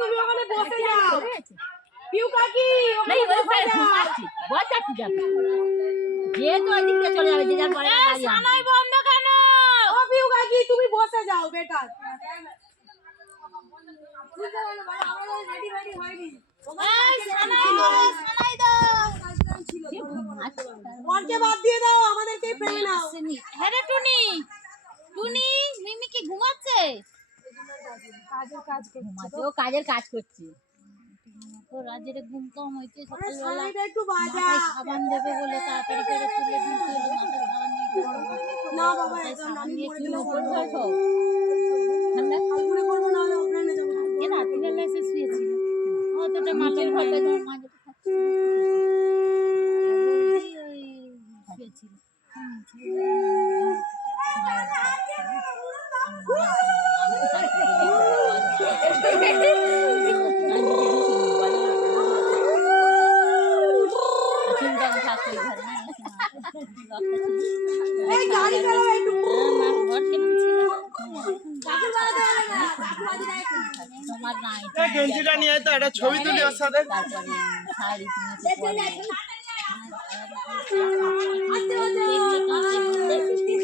তুমি ওখানে বসে যাও। পিউ কাকি ওখানে বসে যাও। বসা কি যাবে যে তো ওই দিকে চলে যাবে যে যার পরে গাড়ি সানাই বন্ধ কেন? ও পিউ কাকি তুমি বসে যাও বেটা। রেডি রেডি হয়নি। সানাই দাও। ওরকে বাদ দিয়ে দাও, আমাদেরকে পেয়ে নাও। হ্যাঁ রে টুনি, টুনি মিমি কি ঘুমাচ্ছে? কাজের কাজ করছে। ও কাজের কাজ করছে। তো রাজের ঘুম কম হইছে, সকালবেলা সানাইটা একটু বাজা। সাবান দেবে বলে তাড়াতাড়ি করে তুলে দিতে হলো, মাথায় সাবান নিয়ে না বাবা একদম আমি পড়ে দিলে করব। ঠান্ডা কালগুলো করব না হলে ওখানে যাব। এ রাত্রিবেলা এসে শুয়েছিল অতটা মাটির ঘরটা তোমার মা যেতে থাকছে ওই শুয়েছিল এই গাড়ি চালাও একটু। ঘর কেমন ছিল কাকুর বাড়াতে হবে না, কাকু বাড়ি যায় একটু। তোমার নাই এই গেঞ্জিটা নিয়ে তো একটা ছবি তুলি ওর সাথে। তারপরে শাড়ি কিনেছে পরে আস্তে আস্তে